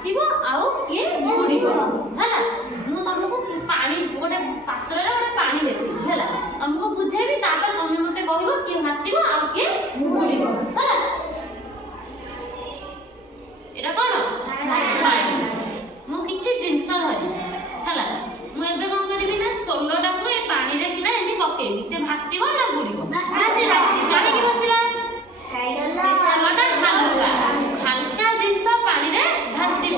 भासीब आउ किए बुड़ीब हैला मु तुमको पानी गोटे पात्र रे गोटे पानी देथि हैला तुमको बुझेबी तापर तुम मते कहबो कि भासीब आउ किए बुड़ीब हैला एटा कोन पानी मु किछि जिंस धरि हैला मु एबे कोन करिबि ना सोलोटा को ए पानी रे किना एनी पकेबी से भासीब ना बुड़ीब भासीला काहे कि भासीला सोलोटा हल्का जिंस पानी रे भासीब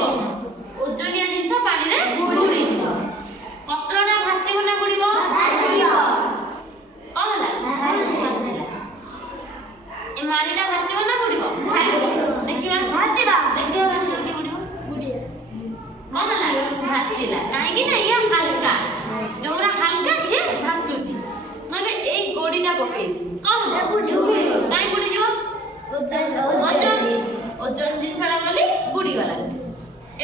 ओजनिया जिंस पानी रे बुड़ी जिवो पत्रटा भासीब ना बुड़ीब भासीब कहला भासीला ए माड़ीटा भासीब ना बुड़ीब देखिबा भासीबा देखिबा भासीब कि बुड़ीब बुड़िया कहला भासीला काहे कि ना ये हल्का जोरा हल्का से भासुची मबे ए गोडीटा पके कहला बुड़ीब काहे बुड़ी जिवो ओजन जिनछड़ा गली बुड़ी गला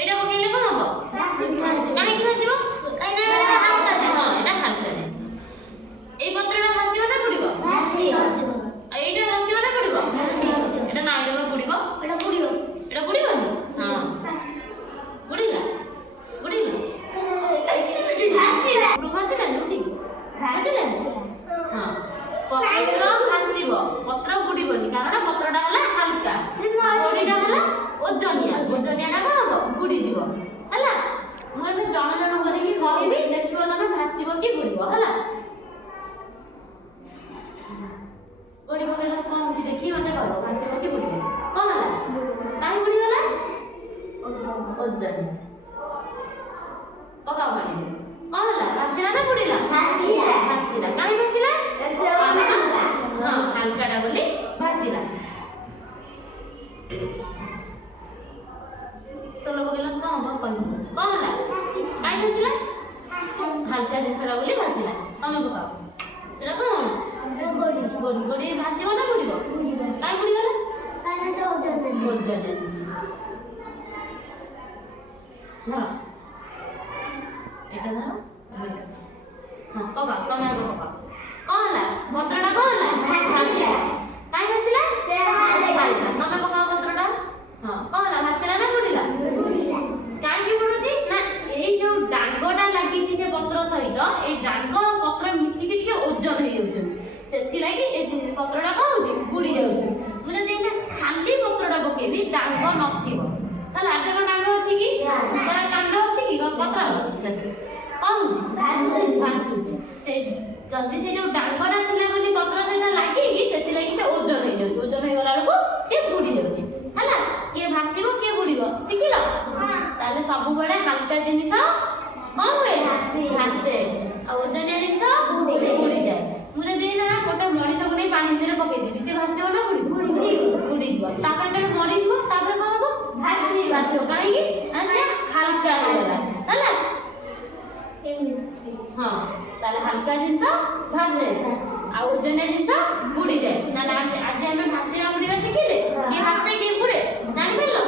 एटा पकेले कोन हो काहे कि भासीबो काहे हल्का हां एटा हल्का जिनछ ए पत्रटा भासीबो ना बुड़ीबो भासीबो एटा भासीबो ना बुड़ीबो भासीबो एटा नाइ रे बुड़ीबो एटा बुड़ीबो हां बुड़ीला भासीला भासीला ठीक भासीला हां पत्र भासीब पत्र बुड़ीबनी कारण पत्रटा हला हल्का गोडीटा हला ओजनिया ओजनियाटा को बुड़ी जीव हला मु एबे जण जण करी कि कहिबी देखिबो तमे भासीब कि बुड़ीबो हला बुड़ीबो केला कोन होची देखि मते कहबो भासीब कि बुड़ीबो कोन हला काहे बुड़ी गला ओजन पकाओ माने कोन हला भासीला ना बुड़ीला भासीला काहे भासीला हां हल्काटा बोली भासीला सोलो बगेला कोन हो कहू कोन हला काहे भासीला हल्का जिनछड़ा बोली भासीला तमे पकाओ सेटा कोन गोडी भासीबो ना बुड़ीबो काहे बुड़ी गला काहे से ओजन ना एटा धर हां पकाओ तमे आगे पकाओ कोन हला पत्रटा कोन हला भासीला काहे भासीला से हल्का तमे पकाओ पत्रटा हां कोन हला भासीला ना बुड़ीला काहे कि बुडुची ना एई जो डांगटा लागि छि से पत्र सहित ए डांग पत्र मिसी के टिके ओजन हे जाउछ सेथि लागि ए पत्रटा को होची बुड़ी जाउछ मु जदि एटा खाली पत्रटा पकेबी डांग नथिबो ताले आगे डांग अछि कि ताले डांग अछि कि पत्र कोन होची भासुची से जल्दी से जो डांगटा थिले बोली पत्र सहित लागि कि सेथि लागि से ओजन हे जाउछ ओजन हे गला को से बुड़ी जाउछ हला के भासीबो के बुड़ीबो सिखिलो ताले सब बडे हल्का जिनिस कोन हुए भासे आ ओजनिया जिनिस बुड़ी जाय मु जदि ना गोटे मनीष को नै पानी भीतर पके देबी से भासीबो ना बुड़ी जिवो तापर जब मरि जिवो तापर कोन हबो भासीबो काहे कि आसे हल्का हे गला हला हां ताले हल्का जिनिस भासे आ ओजनिया जिनिस बुड़ी जाय ना आज हमें भासीला बुड़ीबा सिखिले कि भासे कि बुड़े जानि पेलो